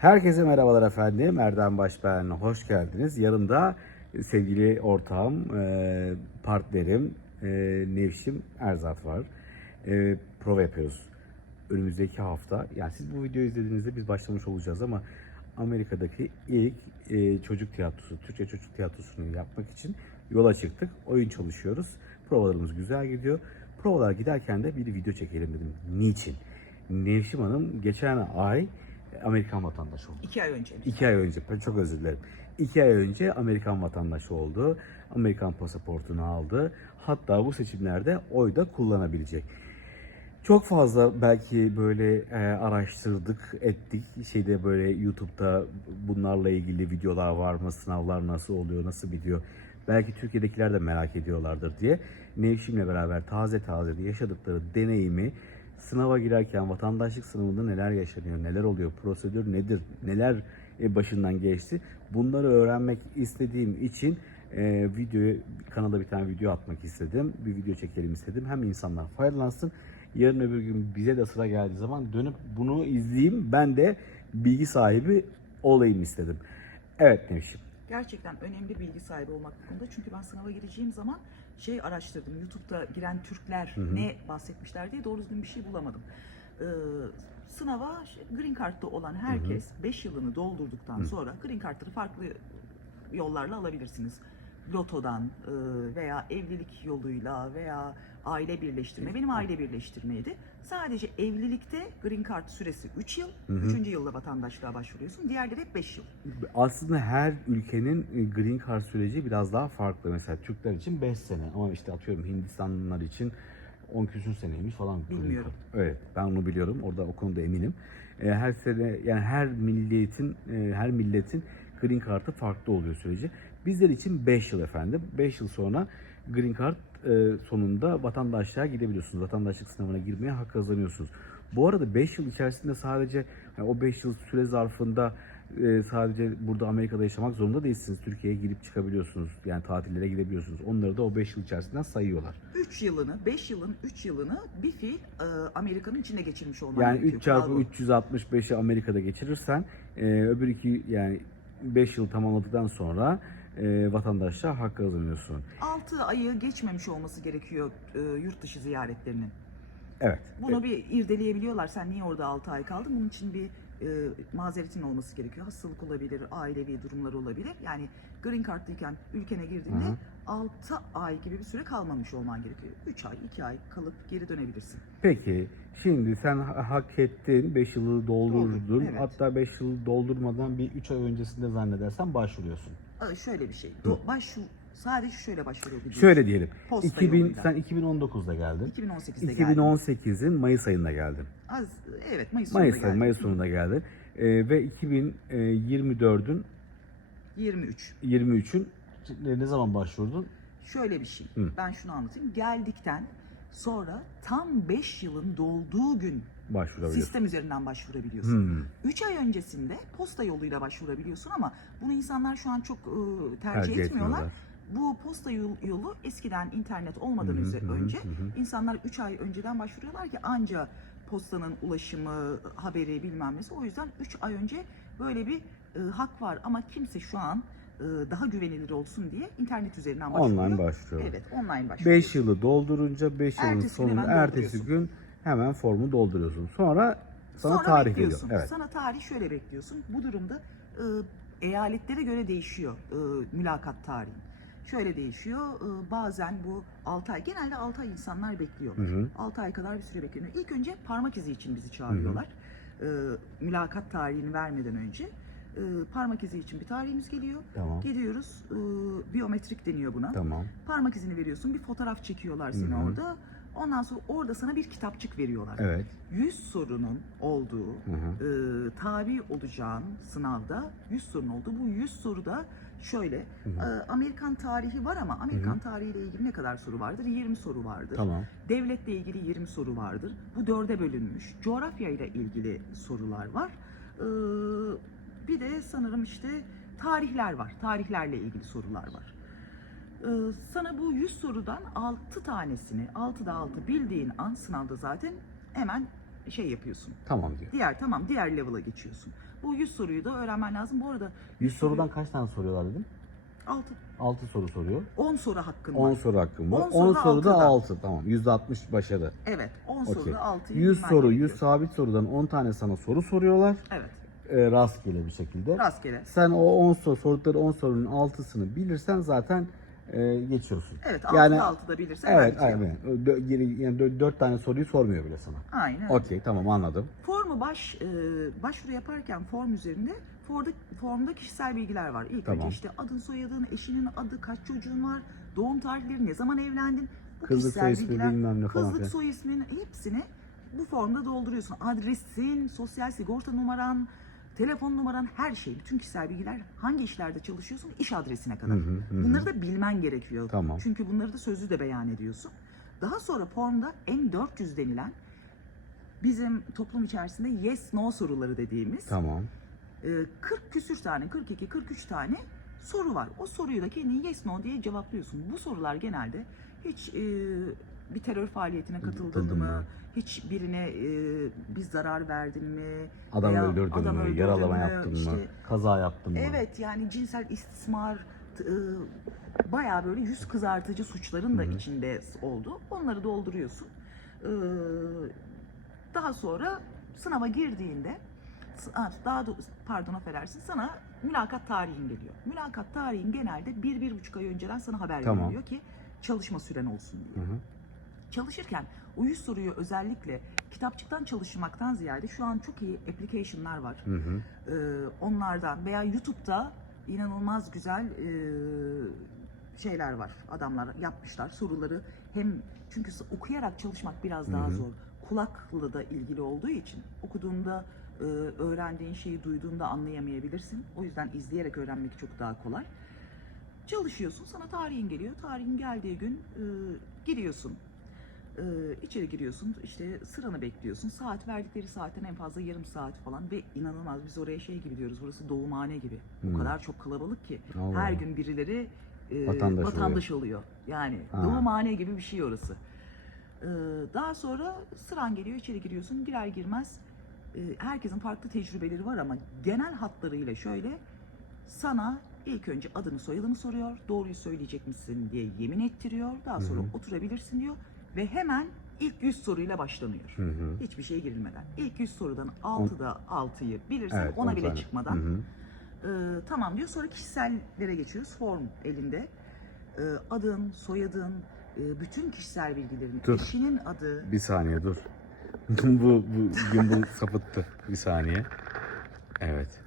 Herkese merhabalar efendim. Erdem Baş. Hoş geldiniz. Yanımda sevgili ortağım, e, partnerim e, Nevşim Erzat var. E, prova yapıyoruz. Önümüzdeki hafta. Yani siz bu videoyu izlediğinizde biz başlamış olacağız ama Amerika'daki ilk çocuk tiyatrosu, Türkçe çocuk tiyatrosunu yapmak için yola çıktık. Oyun çalışıyoruz. Provalarımız güzel gidiyor. Provalar giderken de bir video çekelim dedim. Niçin? Nevşim Hanım geçen ay Amerikan vatandaşı oldu. İki ay önce. İki ay önce, çok özür dilerim. İki ay önce Amerikan vatandaşı oldu. Amerikan pasaportunu aldı. Hatta bu seçimlerde oy da kullanabilecek. Çok fazla belki böyle e, araştırdık, ettik. Şeyde böyle YouTube'da bunlarla ilgili videolar var mı? Sınavlar nasıl oluyor, nasıl gidiyor? Belki Türkiye'dekiler de merak ediyorlardır diye. Nevşim'le beraber taze taze yaşadıkları deneyimi sınava girerken vatandaşlık sınavında neler yaşanıyor, neler oluyor, prosedür nedir, neler e, başından geçti. Bunları öğrenmek istediğim için e, videoyu kanala bir tane video atmak istedim. Bir video çekelim istedim. Hem insanlar faydalansın. Yarın öbür gün bize de sıra geldiği zaman dönüp bunu izleyeyim. Ben de bilgi sahibi olayım istedim. Evet Nevşim. Gerçekten önemli bilgi sahibi olmak konuda. Çünkü ben sınava gireceğim zaman şey araştırdım. YouTube'da giren Türkler Hı hı. ne bahsetmişler diye doğru düzgün bir şey bulamadım. Ee, sınava şey, Green Card'da olan herkes 5 yılını doldurduktan Hı. sonra Green Card'ları farklı yollarla alabilirsiniz. Lotodan e, veya evlilik yoluyla veya aile birleştirme. Benim aile birleştirmeydi. Sadece evlilikte Green Card süresi 3 yıl. Hı hı. 3. yılda vatandaşlığa başvuruyorsun. Diğerleri hep 5 yıl. Aslında her ülkenin e, green card süreci biraz daha farklı. Mesela Türkler için 5 sene ama işte atıyorum Hindistanlılar için 10 küsür seneymiş falan. Bilmiyorum. Evet ben onu biliyorum. Orada o konuda eminim. E, Her sene yani her milletin e, her milletin green card'ı farklı oluyor süreci. Bizler için 5 yıl efendim. 5 yıl sonra green card e, sonunda vatandaşlığa gidebiliyorsunuz. Vatandaşlık sınavına girmeye hak kazanıyorsunuz. Bu arada 5 yıl içerisinde sadece yani o 5 yıl süre zarfında e, sadece burada Amerika'da yaşamak zorunda değilsiniz. Türkiye'ye girip çıkabiliyorsunuz. Yani tatillere gidebiliyorsunuz. Onları da o 5 yıl içerisinden sayıyorlar. 3 yılını, 5 yılın 3 yılını bir fiil e, Amerika'nın içinde geçirmiş olman Yani gerekiyor. 3 çarpı Kural bu. 365'i Amerika'da geçirirsen öbür iki yani 5 yıl tamamladıktan sonra e, vatandaşlığa hak kazanıyorsun. 6 ayı geçmemiş olması gerekiyor e, yurt dışı ziyaretlerinin. Evet. Bunu bir irdeleyebiliyorlar. Sen niye orada 6 ay kaldın? Bunun için bir e, mazeretin olması gerekiyor. Hastalık olabilir, ailevi durumlar olabilir. Yani Green Card'lıyken ülkene girdiğinde Hı hı. 6 ay gibi bir süre kalmamış olman gerekiyor. 3 ay, 2 ay kalıp geri dönebilirsin. Peki şimdi sen ha- hak ettin 5 yılı doldurdun. Doldurdum, evet. Hatta 5 yıl doldurmadan bir 3 ay öncesinde zannedersen başvuruyorsun. Aa, şöyle bir şey. Do- başvu sadece şöyle başvurabiliyorsun. Şöyle diyelim. Posta 2000 yoluyla. sen 2019'da geldin. 2018'de geldim. 2018'in Mayıs ayında geldin. Az, evet Mayıs, Mayıs ayı, geldim. Mayıs sonunda geldin. Ee, ve 2024'ün 23. 23'ün ne zaman başvurdun? Şöyle bir şey. Hı. Ben şunu anlatayım. Geldikten sonra tam 5 yılın dolduğu gün sistem üzerinden başvurabiliyorsun. Hmm. 3 ay öncesinde posta yoluyla başvurabiliyorsun ama bunu insanlar şu an çok e, tercih, Tercih etmiyorlar. etmiyorlar. Bu posta yol- yolu eskiden internet olmadan Hı hı, önce hı hı. insanlar 3 ay önceden başvuruyorlar ki anca postanın ulaşımı, haberi bilmem nesi. O yüzden 3 ay önce böyle bir e, hak var ama kimse şu an e, daha güvenilir olsun diye internet üzerinden başvuruyor. Online başvuruyor. Evet, online başvuruyor. 5 yılı doldurunca 5 yılın Ertesi sonunda ertesi gün hemen formu dolduruyorsun. Sonra sana Sonra tarih bekliyorsun. Evet. Sana tarih şöyle bekliyorsun. Bu durumda e, eyaletlere göre değişiyor e, mülakat tarihi. Şöyle değişiyor. e, bazen bu 6 ay, genelde 6 ay insanlar bekliyor. Hı hı. 6 ay kadar bir süre bekliyor. İlk önce parmak izi için bizi çağırıyorlar. E, mülakat tarihini vermeden önce. E, parmak izi için bir tarihimiz geliyor. Tamam. Gidiyoruz. e, biyometrik deniyor buna. Tamam. Parmak izini veriyorsun. Bir fotoğraf çekiyorlar seni Hı hı. orada. Ondan sonra orada sana bir kitapçık veriyorlar. Evet. 100 sorunun olduğu, Hı hı. e, tabi olacağın sınavda 100 sorun oldu. Bu 100 soruda şöyle, e, Amerikan tarihi var ama Amerikan tarihiyle ilgili ne kadar soru vardır? 20 soru vardır. Tamam. Devletle ilgili 20 soru vardır. Bu dörde bölünmüş. Coğrafya ile ilgili sorular var. E, bir de sanırım işte tarihler var. Tarihlerle ilgili sorular var. E, sana bu 100 sorudan 6 tanesini, 6'da 6 bildiğin an sınavda zaten hemen şey yapıyorsun. Tamam diyor. Diğer tamam diğer level'a geçiyorsun. Bu 100 soruyu da öğrenmen lazım. Bu arada 100 sorudan kaç tane soruyorlar dedim? 6 6 soru soruyor. 10 soru hakkın 10 var. soru hakkım var. 10 10 soruda soruda altıda. 6 tamam. %60 başarı. Evet 10 Okey. soruda 6'yı 100 soru, 100 sabit sorudan 10 tane sana soru soruyorlar. Evet E, rastgele bir şekilde. rastgele. Sen o 10 soru, sordukları 10 sorunun 6'sını bilirsen zaten e, geçiyorsun. Evet Yani- 6'da 6'da bilirsen Evet, aynen. Dö- Yani 4 tane soruyu sormuyor bile sana. Aynen. Okey, tamam anladım. Formu baş e, başvuru yaparken form üzerinde formda, formda kişisel bilgiler var. İlk Tamam. önce işte adın, soyadın, eşinin adı, kaç çocuğun var, doğum tarihleri, ne zaman evlendin. Bu Kızlık kişisel soy ismi bilgiler, bilmem ne falan Kızlık filan. soy isminin hepsini bu formda dolduruyorsun. Adresin, sosyal sigorta numaran, telefon numaran, her şey. Bütün kişisel bilgiler hangi işlerde çalışıyorsun, iş adresine kadar. Hı hı, hı. Bunları da bilmen gerekiyor. Tamam. Çünkü bunları da sözlü de beyan ediyorsun. Daha sonra formda M400 denilen bizim toplum içerisinde yes no soruları dediğimiz Tamam. e, 40 küsür tane, 42 43 tane soru var. O soruyu da kendin yes no diye cevaplıyorsun. Bu sorular genelde hiç e, bir terör faaliyetine katıldın mı? mı? Hiç birine e, bir zarar verdin mi? Adam Veya öldürdün adam mü? öldürdün Yaralama mü? yaptın mı? İşte Kaza yaptın mı? Evet yani cinsel istismar e, bayağı böyle yüz kızartıcı suçların da Hı hı. içinde oldu. Onları dolduruyorsun. Ee, daha sonra sınava girdiğinde daha do- pardon affedersin sana mülakat tarihin geliyor. Mülakat tarihin genelde bir, bir buçuk ay önceden sana haber Tamam. veriliyor ki çalışma süren olsun diye Hı hı. Çalışırken o yüz soruyu özellikle kitapçıktan çalışmaktan ziyade şu an çok iyi application'lar var. Hı hı. Ee, onlardan veya YouTube'da inanılmaz güzel e, şeyler var. Adamlar yapmışlar soruları hem çünkü okuyarak çalışmak biraz Hı daha hı. zor. Kulakla da ilgili olduğu için okuduğunda e, öğrendiğin şeyi duyduğunda anlayamayabilirsin. O yüzden izleyerek öğrenmek çok daha kolay. Çalışıyorsun, sana tarihin geliyor. Tarihin geldiği gün e, giriyorsun. E, içeri giriyorsun, işte sıranı bekliyorsun. Saat verdikleri saatten en fazla yarım saat falan ve inanılmaz biz oraya şey gibi diyoruz. Burası doğumhane gibi. Hmm. O kadar çok kalabalık ki Allah her gün birileri e, Vatandaş vatandaş, oluyor. Yani Ha. doğumhane gibi bir şey orası. E, daha sonra sıran geliyor, içeri giriyorsun. Girer girmez e, herkesin farklı tecrübeleri var ama genel hatlarıyla şöyle sana ilk önce adını soyadını soruyor. Doğruyu söyleyecek misin diye yemin ettiriyor. Daha sonra Hı hı. oturabilirsin diyor ve hemen ilk 100 soruyla başlanıyor. Hı hı. Hiçbir şeye girilmeden. İlk 100 sorudan 6'da 6'yı bilirsen Evet, ona on bile tane. çıkmadan Hı hı. ee, tamam diyor. Sonra kişisellere geçiyoruz. Form elinde. Ee, adın, soyadın, e, bütün kişisel bilgilerin, Dur. eşinin adı. Bir saniye dur. bu, bu gimbal sapıttı. Bir saniye. Evet.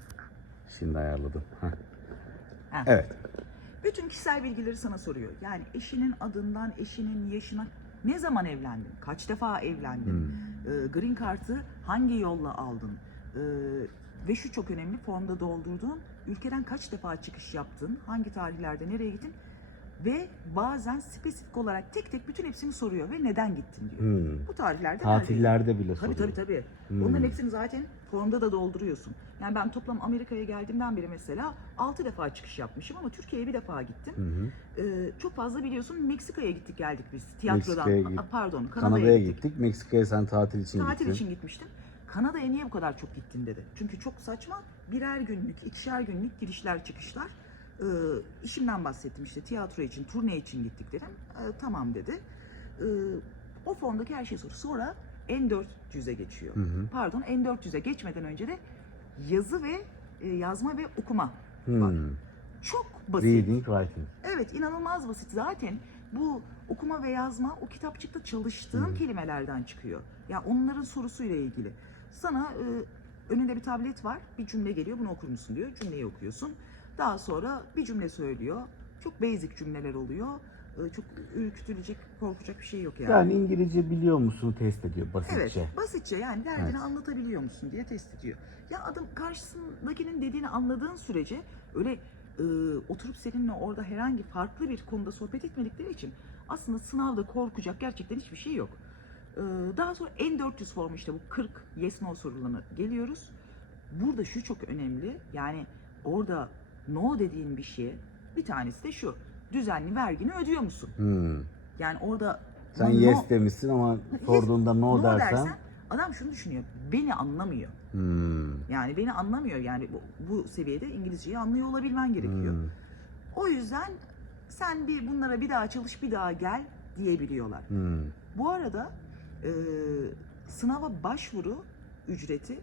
Şimdi ayarladım. Heh. Heh. Evet. Bütün kişisel bilgileri sana soruyor. Yani eşinin adından, eşinin yaşına, ne zaman evlendin, kaç defa evlendin, Hmm. Ee, green kartı hangi yolla aldın, Ee, ve şu çok önemli formda doldurduğun ülkeden kaç defa çıkış yaptın, hangi tarihlerde nereye gittin ve bazen spesifik olarak tek tek bütün hepsini soruyor ve neden gittin diyor. Hmm. Bu tarihlerde? Tatillerde bile Tabii soruyor. tabii tabii. Hmm. Onların hepsini zaten formda da dolduruyorsun. Yani ben toplam Amerika'ya geldiğimden beri mesela 6 defa çıkış yapmışım ama Türkiye'ye bir defa gittim. Hı hı. Ee, çok fazla biliyorsun Meksika'ya gittik geldik biz tiyatrodan. Git- Pardon Kanada'ya, Kanada'ya, gittik. Meksika'ya sen tatil için Tatil gittin. için gitmiştim. Kanada'ya niye bu kadar çok gittin dedi. Çünkü çok saçma birer günlük, ikişer günlük girişler çıkışlar. Ee, işimden bahsettim işte tiyatro için, turne için gittik dedim. Ee, tamam dedi. Ee, o formdaki her şey soru. Sonra N400'e geçiyor. Hı hı. Pardon N400'e geçmeden önce de yazı ve e, yazma ve okuma. Hmm. Çok basit. Reading, writing. Evet inanılmaz basit. Zaten bu okuma ve yazma o kitapçıkta çalıştığın Hı. kelimelerden çıkıyor. Ya onların sorusuyla ilgili. Sana e, önünde bir tablet var. Bir cümle geliyor. Bunu okur musun diyor. Cümleyi okuyorsun. Daha sonra bir cümle söylüyor. Çok basic cümleler oluyor. E, çok ürkütülecek, korkacak bir şey yok yani. Yani İngilizce biliyor musun test ediyor basitçe. Evet, basitçe yani derdini Evet. anlatabiliyor musun diye test ediyor. Ya adam karşısındakinin dediğini anladığın sürece öyle e, oturup seninle orada herhangi farklı bir konuda sohbet etmedikleri için aslında sınavda korkacak gerçekten hiçbir şey yok. E, daha sonra N400 formu işte bu 40 yes no sorularına geliyoruz. Burada şu çok önemli. Yani orada no dediğin bir şeye bir tanesi de şu. Düzenli vergini ödüyor musun? Hmm. Yani orada Sen no- yes demişsin ama Yes, sorduğunda no, no dersen, Adam şunu düşünüyor. Beni anlamıyor. Hmm. Yani beni anlamıyor. Yani bu, bu seviyede İngilizceyi anlıyor olabilmen gerekiyor. Hmm. O yüzden sen bir bunlara bir daha çalış bir daha gel diyebiliyorlar. Hmm. Bu arada e, sınava başvuru ücreti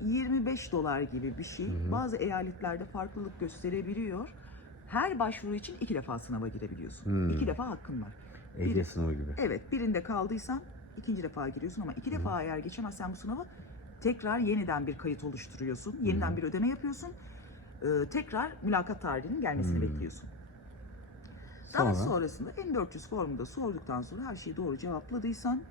725 dolar gibi bir şey. Hı hı. Bazı eyaletlerde farklılık gösterebiliyor. Her başvuru için iki defa sınava girebiliyorsun. Hmm. İki defa hakkın var. Ehliyet sınavı gibi. Evet birinde kaldıysan ikinci defa giriyorsun ama iki defa eğer geçemezsen bu sınavı tekrar yeniden bir kayıt oluşturuyorsun. Yeniden Hı. bir ödeme yapıyorsun. Ee, tekrar mülakat tarihinin gelmesini Hı. bekliyorsun. Daha Sonra? sonrasında N400 formunda sorduktan sonra her şeyi doğru cevapladıysan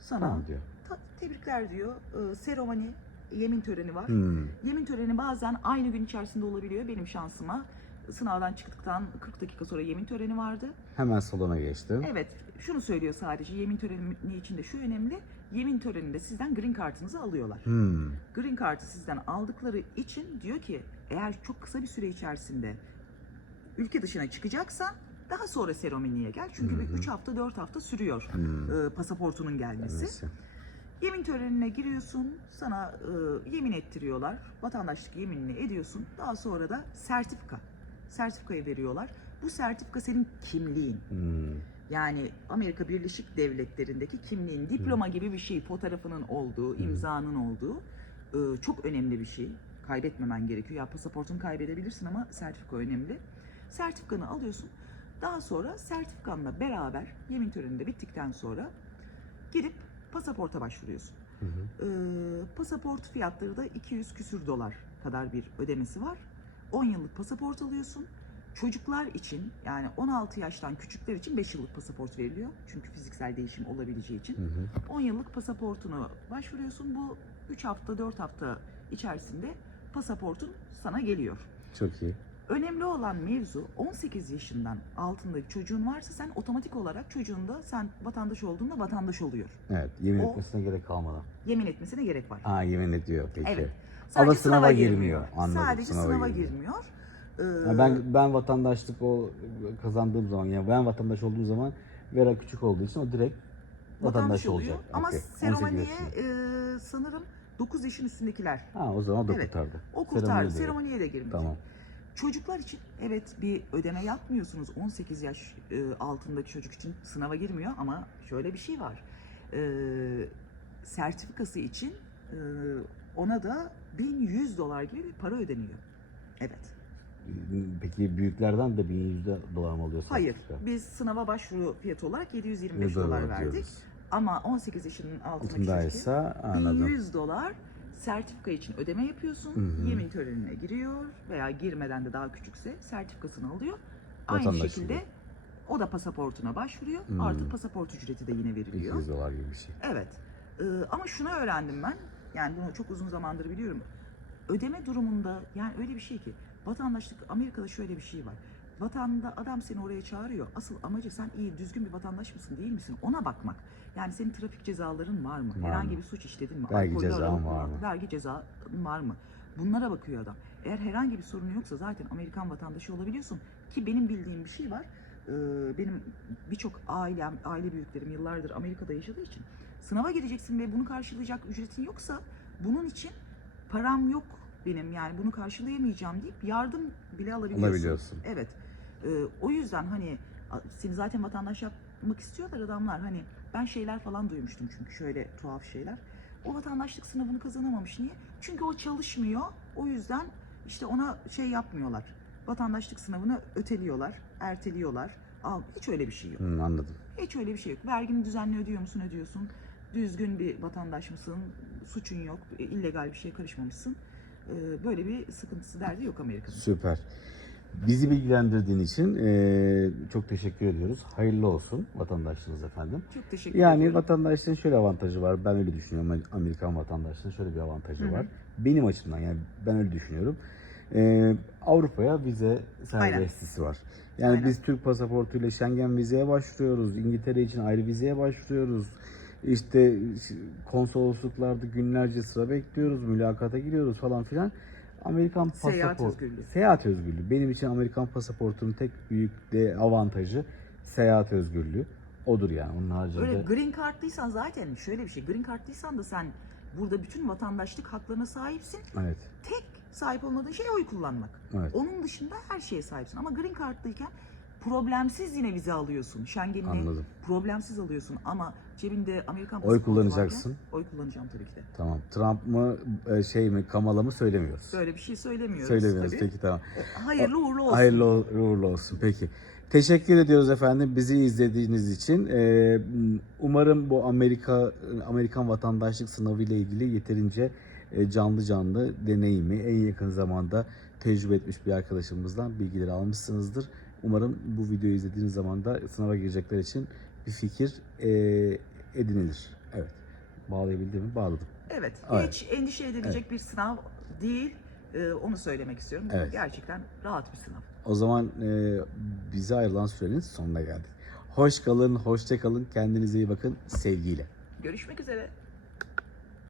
sana Tamam diyor. ta- tebrikler diyor. Ee, seremoni, yemin töreni var. Hmm. Yemin töreni bazen aynı gün içerisinde olabiliyor. Benim şansıma sınavdan çıktıktan 40 dakika sonra yemin töreni vardı. Hemen salona geçtim. Evet, şunu söylüyor sadece yemin töreni içinde şu önemli. Yemin töreninde sizden green kartınızı alıyorlar. Hmm. Green kartı sizden aldıkları için diyor ki eğer çok kısa bir süre içerisinde ülke dışına çıkacaksan daha sonra seremoniye gel. Çünkü Hı bir hı. 3 hafta 4 hafta sürüyor Hmm. e, pasaportunun gelmesi. Neyse. Yemin törenine giriyorsun, sana e, yemin ettiriyorlar, vatandaşlık yeminini ediyorsun. Daha sonra da sertifika, sertifikayı veriyorlar. Bu sertifika senin kimliğin. Hmm. Yani Amerika Birleşik Devletleri'ndeki kimliğin, diploma gibi bir şey, fotoğrafının olduğu, Hı. imzanın olduğu e, çok önemli bir şey. Kaybetmemen gerekiyor. Ya pasaportunu kaybedebilirsin ama sertifika önemli. Sertifikanı alıyorsun. Daha sonra sertifikanla beraber yemin töreni de bittikten sonra gidip pasaporta başvuruyorsun. Hı hı. Ee, pasaport fiyatları da 200 küsür dolar kadar bir ödemesi var. 10 yıllık pasaport alıyorsun. Çocuklar için yani 16 yaştan küçükler için 5 yıllık pasaport veriliyor. Çünkü fiziksel değişim olabileceği için. Hı hı. 10 yıllık pasaportunu başvuruyorsun. Bu 3 hafta 4 hafta içerisinde pasaportun sana geliyor. Çok iyi. Önemli olan mevzu 18 yaşından altında çocuğun varsa sen otomatik olarak çocuğunda sen vatandaş olduğunda vatandaş oluyor. Evet. Yemin O- etmesine gerek kalmadan. Yemin etmesine gerek var. Aa yemin ediyor peki. Evet. Ama Sadece sınava girmiyor. Anladım, Sadece sınava sınava, girmiyor. girmiyor. Ee, Ya ben ben vatandaşlık o kazandığım zaman yani ben vatandaş olduğum zaman Vera küçük olduğu için o direkt vatandaş, olacak. Ama Okey. 18 seremoniye e, sanırım 9 yaşın üstündekiler. Ha o zaman o da Evet. kurtardı. O kurtar, Seremoniye de- girmiyor. Tamam. Çocuklar için evet bir ödeme yapmıyorsunuz. 18 yaş e, altındaki çocuk için sınava girmiyor ama şöyle bir şey var. Ee, sertifikası için e, ona da 1100 dolar gibi bir para ödeniyor. Evet. Peki büyüklerden de 1100 dolar mı oluyor? Hayır. sertifika? Biz sınava başvuru fiyatı olarak 725 100 dolar verdik. Ama 18 yaşının altındaki çocuk için Altındaysa anladım. 1100 dolar sertifika için ödeme yapıyorsun. Hı hı. Yemin törenine giriyor veya girmeden de daha küçükse sertifikasını alıyor. Aynı şekilde o da pasaportuna başvuruyor. Hmm. Artı pasaport ücreti de yine veriliyor. 200 dolar gibi bir şey. Evet. Ee, ama şunu öğrendim ben. Yani bunu çok uzun zamandır biliyorum. Ödeme durumunda yani öyle bir şey ki vatandaşlık Amerika'da şöyle bir şey var. Vatanda adam seni oraya çağırıyor. Asıl amacı sen iyi düzgün bir vatandaş mısın değil misin ona bakmak. Yani senin trafik cezaların var mı? Var Herhangi mı? bir suç işledin mi? Vergi Alkollü cezan var mı? Vergi cezan var mı? Bunlara bakıyor adam. Eğer herhangi bir sorun yoksa zaten Amerikan vatandaşı olabiliyorsun. Ki benim bildiğim bir şey var. Ee, benim birçok ailem, aile büyüklerim yıllardır Amerika'da yaşadığı için sınava gireceksin ve bunu karşılayacak ücretin yoksa bunun için param yok benim yani bunu karşılayamayacağım deyip yardım bile alabiliyorsun. Alabiliyorsun. Evet. Ee, o yüzden hani seni zaten vatandaş yapmak istiyorlar adamlar. Hani ben şeyler falan duymuştum çünkü şöyle tuhaf şeyler. O vatandaşlık sınavını kazanamamış. Niye? Çünkü o çalışmıyor. O yüzden işte ona şey yapmıyorlar. Vatandaşlık sınavını öteliyorlar, erteliyorlar. Al, hiç öyle bir şey yok. Hı, anladım. Hiç öyle bir şey yok. Vergini düzenli ödüyor musun ödüyorsun. Düzgün bir vatandaş mısın? Suçun yok. e, illegal bir şeye karışmamışsın. Ee, Böyle bir sıkıntısı derdi yok Amerika'nın. Süper. Bizi bilgilendirdiğin için eee, çok teşekkür ediyoruz. Hayırlı olsun vatandaşlığınız efendim. Çok teşekkür Yani ediyorum. vatandaşlığın şöyle avantajı var. Ben öyle düşünüyorum. Amerikan vatandaşlığının şöyle bir avantajı Hı hı. var. Benim açımdan yani ben öyle düşünüyorum. Ee, Avrupa'ya vize serbestisi var. Yani Aynen. biz Türk pasaportuyla Schengen vizeye başvuruyoruz. İngiltere için ayrı vizeye başvuruyoruz. İşte konsolosluklarda günlerce sıra bekliyoruz. Mülakata giriyoruz falan filan. Amerikan Seyahat pasaport, özgürlüğü. Seyahat özgürlüğü. Benim için Amerikan pasaportunun tek büyük de avantajı seyahat özgürlüğü. odur yani. Onun haricinde Öyle green card'lıysan zaten şöyle bir şey. Green card'lıysan da sen burada bütün vatandaşlık haklarına sahipsin. evet. Tek sahip olmadığın şey oy kullanmak. Evet. Onun dışında her şeye sahipsin. Ama green card'lıyken problemsiz yine vize alıyorsun. Schengen'le Anladım. problemsiz alıyorsun ama cebinde Amerikan Oy pasaportu kullanacaksın. varken- Oy kullanacağım tabii ki de. Tamam. Trump mı e, şey mi Kamala mı söylemiyoruz. Böyle bir şey söylemiyoruz Söylemiyoruz. tabii. Peki tamam. E, Hayırlı uğurlu olsun. Hayırlı ol- uğurlu olsun. Peki. Teşekkür ediyoruz efendim bizi izlediğiniz için. Ee, umarım bu Amerika Amerikan vatandaşlık sınavı ile ilgili yeterince e, canlı canlı deneyimi en yakın zamanda tecrübe etmiş bir arkadaşımızdan bilgileri almışsınızdır. Umarım bu videoyu izlediğiniz zaman da sınava girecekler için bir fikir e, edinilir. Evet. Bağlayabildim mi? Bağladım. Evet, Evet. hiç endişe edilecek bir sınav değil. Ee, onu söylemek istiyorum. Evet. Gerçekten rahat bir sınav. O zaman e, bize ayrılan sürenin sonuna geldik. Hoş kalın, hoşça kalın, kendinize iyi bakın, sevgiyle. Görüşmek üzere.